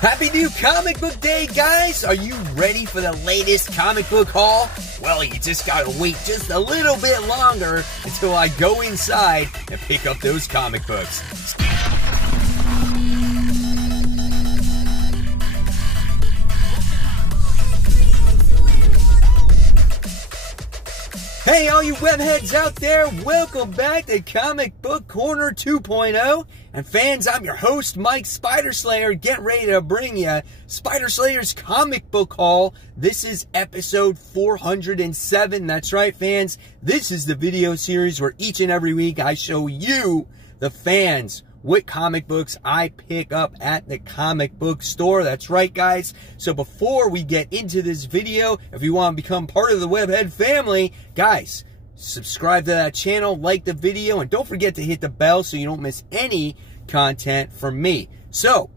Happy new comic book day, guys! Are you ready for the latest comic book haul? Well, you just gotta wait just a little bit longer until I go inside and pick up those comic books. Hey, all you webheads out there, welcome back to Comic Book Corner 2.0. And fans, I'm your host, Mike Spider Slayer. Get ready to bring you Spider Slayer's comic book haul. This is episode 407. That's right, fans. This is the video series where each and every week I show you, the fans, what comic books I pick up at the comic book store. That's right, guys. So before we get into this video, if you want to become part of the Webhead family, guys, subscribe to that channel, like the video, and don't forget to hit the bell so you don't miss any content from me. So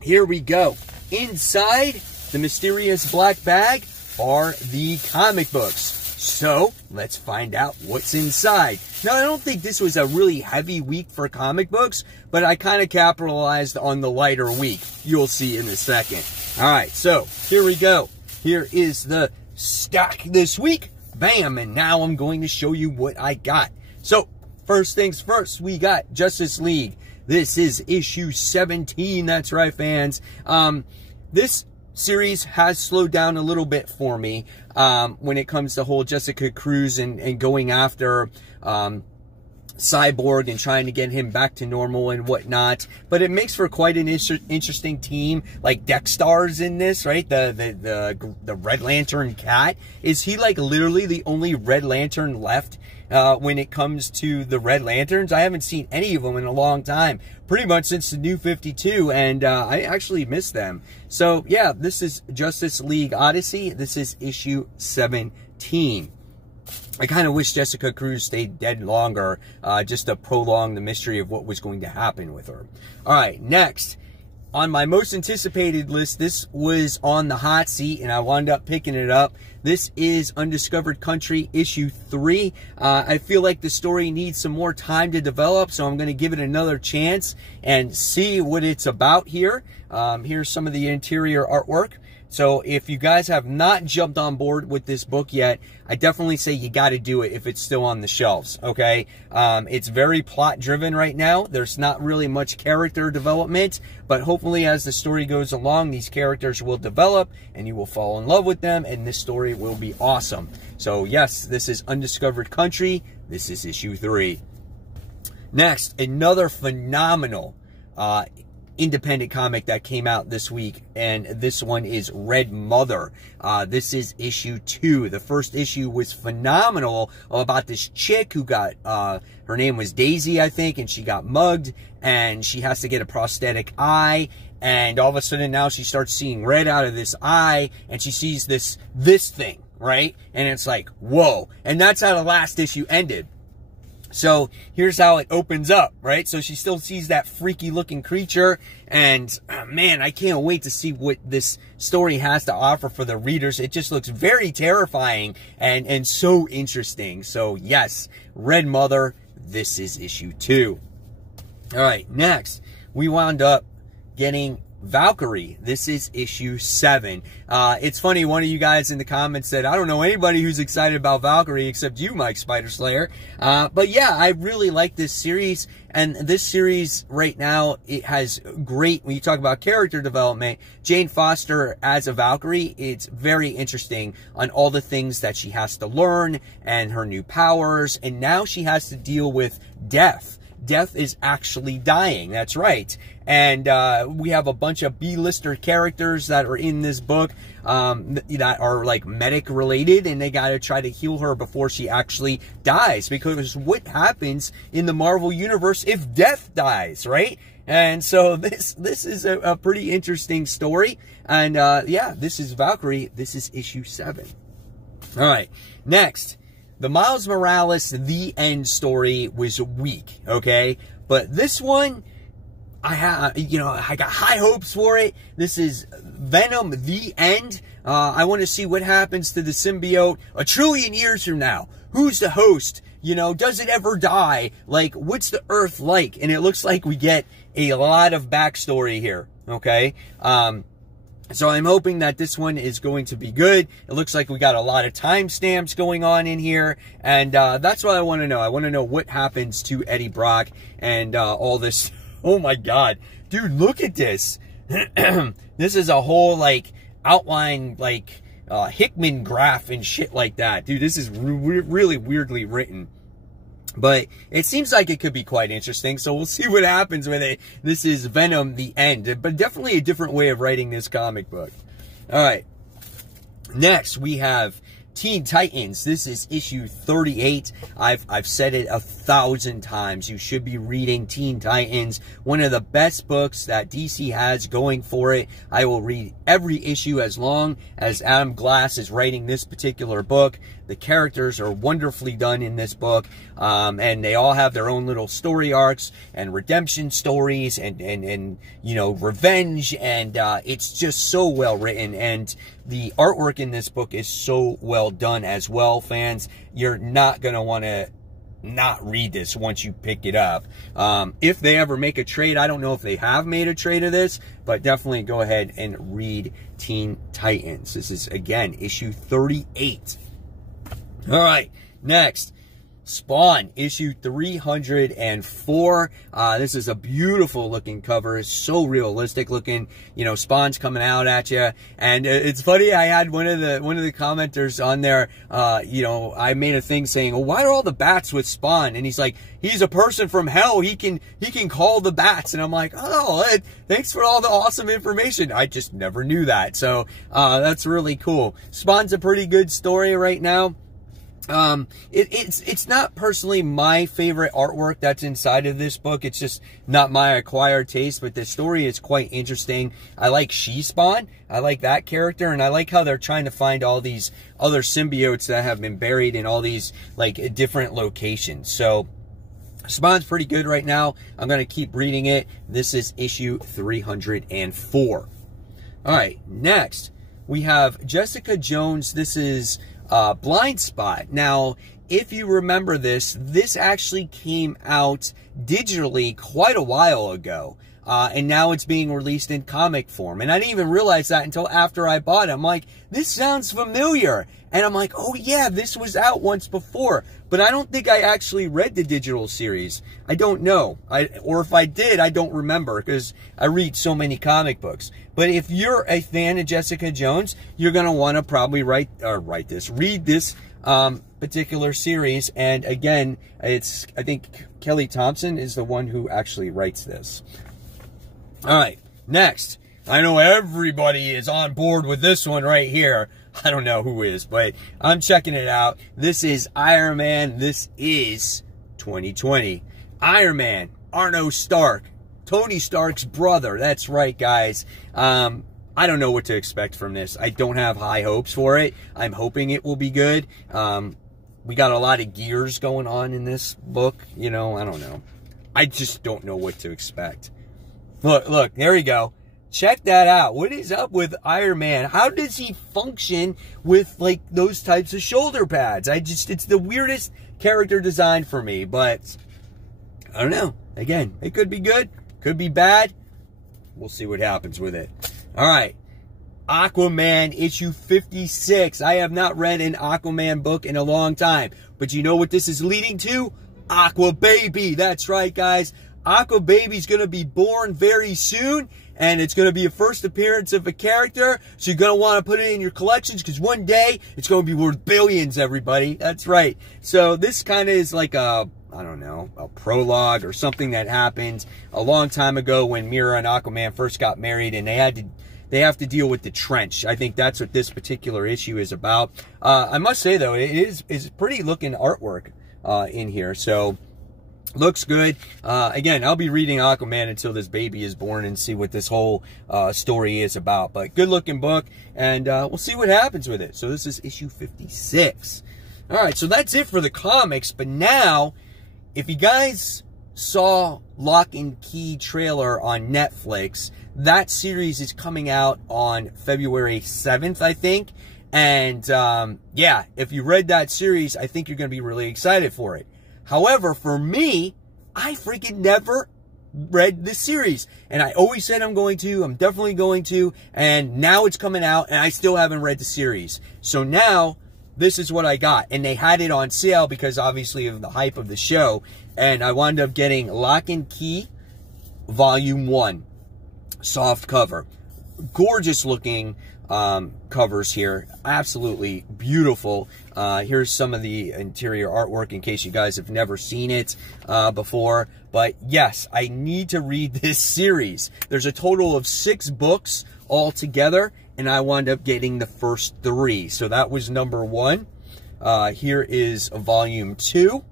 here we go. Inside the mysterious black bag are the comic books. So let's find out what's inside. Now, I don't think this was a really heavy week for comic books, but I kind of capitalized on the lighter week. You'll see in a second. All right, so here we go. Here is the stock this week. Bam, and now I'm going to show you what I got. So first things first, we got Justice League. This is issue 17. That's right, fans. This series has slowed down a little bit for me when it comes to whole Jessica Cruz and going after Cyborg and trying to get him back to normal and whatnot. But it makes for quite an interesting team. Like Dexter's in this, right? The Red Lantern cat. Is he like literally the only Red Lantern left when it comes to the Red Lanterns? I haven't seen any of them in a long time. Pretty much since the New 52, and I actually miss them. So yeah, this is Justice League Odyssey. This is issue 17. I kind of wish Jessica Cruz stayed dead longer, just to prolong the mystery of what was going to happen with her. All right, next. On my most anticipated list, this was on the hot seat, and I wound up picking it up. This is Undiscovered Country, issue 3. I feel like the story needs some more time to develop, so I'm going to give it another chance and see what it's about here. Here's some of the interior artwork. So if you guys have not jumped on board with this book yet, I definitely say you got to do it if it's still on the shelves, okay? It's very plot-driven right now. There's not really much character development, but hopefully as the story goes along, these characters will develop, and you will fall in love with them, and this story will be awesome. So yes, this is Undiscovered Country. This is issue 3. Next, another phenomenal independent comic that came out this week, and this one is Red Mother. This is issue 2. The first issue was phenomenal, about this chick who got, her name was Daisy, I think, and she got mugged, and she has to get a prosthetic eye, and all of a sudden now she starts seeing red out of this eye, and she sees this thing, right? And it's like, whoa. And that's how the last issue ended. So here's how it opens up, right? So she still sees that freaky looking creature, and man, I can't wait to see what this story has to offer for the readers. It just looks very terrifying and so interesting. So yes, Red Mother, this is issue 2. All right, next we wound up getting Valkyrie. This is issue 7. It's funny, one of you guys in the comments said, I don't know anybody who's excited about Valkyrie except you, Mike Spider Slayer. But yeah, I really like this series, and this series right now, it has great, when you talk about character development, Jane Foster as a Valkyrie, it's very interesting on all the things that she has to learn and her new powers, and now she has to deal with death. Death is actually dying. That's right. And we have a bunch of B-lister characters that are in this book that are like medic related, and they got to try to heal her before she actually dies, because what happens in the Marvel universe if death dies, right? And so this is a pretty interesting story. And yeah, this is Valkyrie. This is issue 7. All right, next. The Miles Morales The End story was weak, okay? But this one, I got high hopes for it. This is Venom The End. I want to see what happens to the symbiote a trillion years from now. Who's the host? You know, does it ever die? Like, what's the Earth like? And it looks like we get a lot of backstory here. Okay. So I'm hoping that this one is going to be good. It looks like we got a lot of timestamps going on in here. And that's what I want to know. I want to know what happens to Eddie Brock and all this. Oh my God. Dude, look at this. This is a whole, like, outline, like, Hickman graph and shit like that. Dude, this is really weirdly written. But it seems like it could be quite interesting, so we'll see what happens with it. This is Venom The End, but definitely a different way of writing this comic book. All right. Next, we have Teen Titans. This is issue 38. I've said it 1,000 times. You should be reading Teen Titans. One of the best books that DC has going for it. I will read every issue as long as Adam Glass is writing this particular book. The characters are wonderfully done in this book, and they all have their own little story arcs and redemption stories and you know, revenge, and it's just so well written, and the artwork in this book is so well done as well, fans. You're not going to want to not read this once you pick it up. If they ever make a trade, I don't know if they have made a trade of this, but definitely go ahead and read Teen Titans. This is, again, issue 38. All right, next, Spawn, issue 304. This is a beautiful looking cover. It's so realistic looking. You know, Spawn's coming out at you. And it's funny, I had one of the commenters on there, you know, I made a thing saying, well, why are all the bats with Spawn? And he's like, he's a person from hell. He can call the bats. And I'm like, oh, thanks for all the awesome information. I just never knew that. So, that's really cool. Spawn's a pretty good story right now. It's not personally my favorite artwork that's inside of this book. It's just not my acquired taste, but the story is quite interesting. I like She-Spawn. I like that character, and I like how they're trying to find all these other symbiotes that have been buried in all these, like, different locations. So, Spawn's pretty good right now. I'm going to keep reading it. This is issue 304. All right, next, we have Jessica Jones. This is Blind Spot. Now, if you remember this actually came out digitally quite a while ago. And now it's being released in comic form. And I didn't even realize that until after I bought it. I'm like, this sounds familiar. And I'm like, oh yeah, this was out once before. But I don't think I actually read the digital series. I don't know. Or if I did, I don't remember, because I read so many comic books. But if you're a fan of Jessica Jones, you're going to want to probably read this particular series. And again, I think Kelly Thompson is the one who actually writes this. All right, next. I know everybody is on board with this one right here. I don't know who is, but I'm checking it out. This is Iron Man. This is 2020. Iron Man, Arno Stark, Tony Stark's brother. That's right, guys. I don't know what to expect from this. I don't have high hopes for it. I'm hoping it will be good. We got a lot of gears going on in this book. You know, I don't know. I just don't know what to expect. Look, there we go. Check that out. What is up with Iron Man? How does he function with, like, those types of shoulder pads? It's the weirdest character design for me, but I don't know. Again, it could be good, could be bad. We'll see what happens with it. All right. Aquaman issue 56. I have not read an Aquaman book in a long time, but you know what this is leading to? Aqua Baby. That's right, guys. Aqua Baby's going to be born very soon, and it's going to be a first appearance of a character, so you're going to want to put it in your collections, because one day it's going to be worth billions, everybody. That's right. So this kind of is like a, I don't know, a prologue or something that happened a long time ago when Mira and Aquaman first got married, and they have to deal with the trench. I think that's what this particular issue is about. I must say, though, it is pretty looking artwork in here, so looks good. Again, I'll be reading Aquaman until this baby is born and see what this whole story is about. But good looking book, and we'll see what happens with it. So this is issue 56. All right, so that's it for the comics. But now, if you guys saw Lock and Key trailer on Netflix, that series is coming out on February 7th, I think. And yeah, if you read that series, I think you're going to be really excited for it. However, for me, I freaking never read this series. And I always said I'm going to. I'm definitely going to. And now it's coming out, and I still haven't read the series. So now, this is what I got. And they had it on sale because, obviously, of the hype of the show. And I wound up getting Lock and Key Volume 1. Soft cover. Gorgeous looking covers here. Absolutely beautiful. Here's some of the interior artwork in case you guys have never seen it before. But yes, I need to read this series. There's a total of 6 books all together, and I wound up getting the first 3. So that was number 1. Here is volume 2.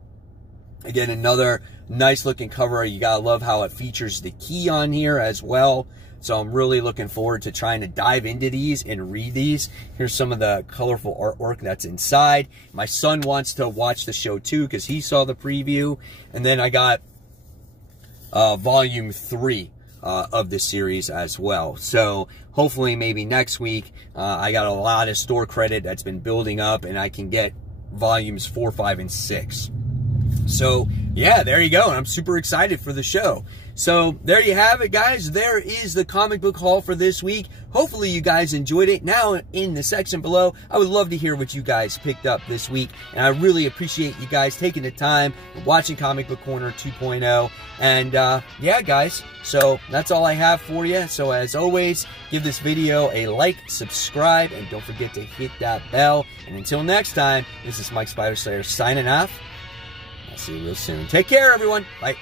Again, another nice looking cover. You gotta love how it features the key on here as well. So I'm really looking forward to trying to dive into these and read these. Here's some of the colorful artwork that's inside. My son wants to watch the show too because he saw the preview. And then I got volume 3 of this series as well. So hopefully maybe next week, I got a lot of store credit that's been building up and I can get volumes 4, 5, and 6. So yeah, there you go. And I'm super excited for the show. So there you have it, guys. There is the comic book haul for this week. Hopefully you guys enjoyed it. Now in the section below, I would love to hear what you guys picked up this week. And I really appreciate you guys taking the time watching Comic Book Corner 2.0. And yeah, guys, so that's all I have for you. So as always, give this video a like, subscribe, and don't forget to hit that bell. And until next time, this is Mike Spider Slayer signing off. I'll see you real soon. Take care, everyone. Bye.